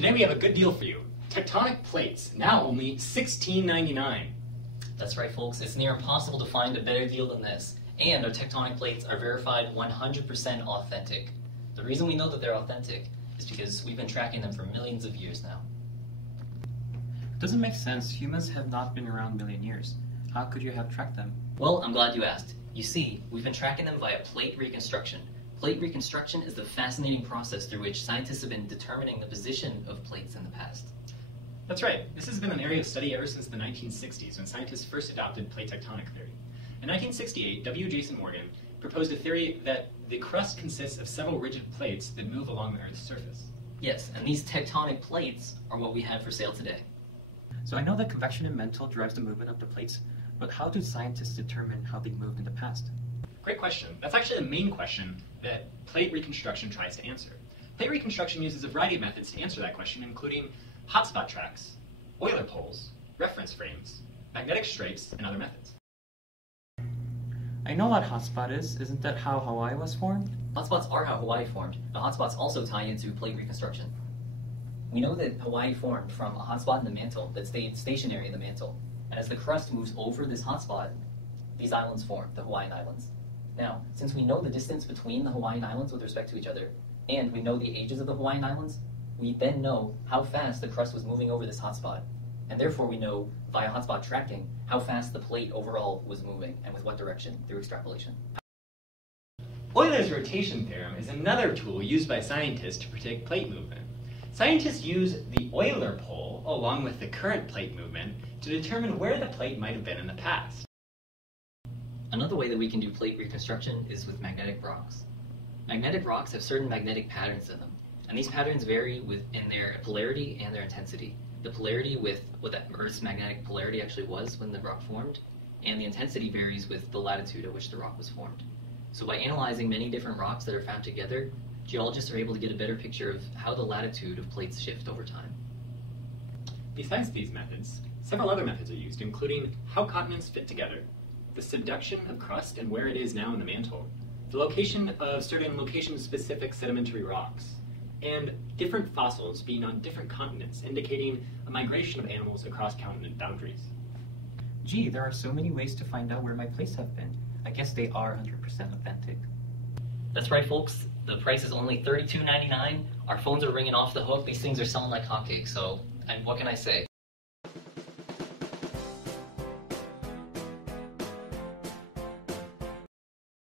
Today we have a good deal for you. Tectonic plates, now only $16.99. That's right, folks. It's near impossible to find a better deal than this. And our tectonic plates are verified 100% authentic. The reason we know that they're authentic is because we've been tracking them for millions of years now. Doesn't make sense. Humans have not been around a million years. How could you have tracked them? Well, I'm glad you asked. You see, we've been tracking them via plate reconstruction. Plate reconstruction is the fascinating process through which scientists have been determining the position of plates in the past. That's right. This has been an area of study ever since the 1960s, when scientists first adopted plate tectonic theory. In 1968, W. Jason Morgan proposed a theory that the crust consists of several rigid plates that move along the Earth's surface. Yes, and these tectonic plates are what we have for sale today. So I know that convection in mantle drives the movement of the plates, but how do scientists determine how they moved in the past? Great question. That's actually the main question that plate reconstruction tries to answer. Plate reconstruction uses a variety of methods to answer that question, including hotspot tracks, Euler poles, reference frames, magnetic stripes, and other methods. I know what hotspot is. Isn't that how Hawaii was formed? Hotspots are how Hawaii formed, but hotspots also tie into plate reconstruction. We know that Hawaii formed from a hotspot in the mantle that stayed stationary in the mantle, and as the crust moves over this hotspot, these islands form, the Hawaiian Islands. Now, since we know the distance between the Hawaiian Islands with respect to each other, and we know the ages of the Hawaiian Islands, we then know how fast the crust was moving over this hotspot. And therefore we know, via hotspot tracking, how fast the plate overall was moving and with what direction through extrapolation. Euler's rotation theorem is another tool used by scientists to predict plate movement. Scientists use the Euler pole along with the current plate movement to determine where the plate might have been in the past. Another way that we can do plate reconstruction is with magnetic rocks. Magnetic rocks have certain magnetic patterns in them, and these patterns vary in their polarity and their intensity. The polarity with what the Earth's magnetic polarity actually was when the rock formed, and the intensity varies with the latitude at which the rock was formed. So by analyzing many different rocks that are found together, geologists are able to get a better picture of how the latitude of plates shift over time. Besides these methods, several other methods are used, including how continents fit together, the subduction of crust and where it is now in the mantle, the location of certain location-specific sedimentary rocks, and different fossils being on different continents, indicating a migration of animals across continent boundaries. Gee, there are so many ways to find out where my plates have been. I guess they are 100% authentic. That's right, folks. The price is only $32.99. Our phones are ringing off the hook. These things are selling like hotcakes, so what can I say?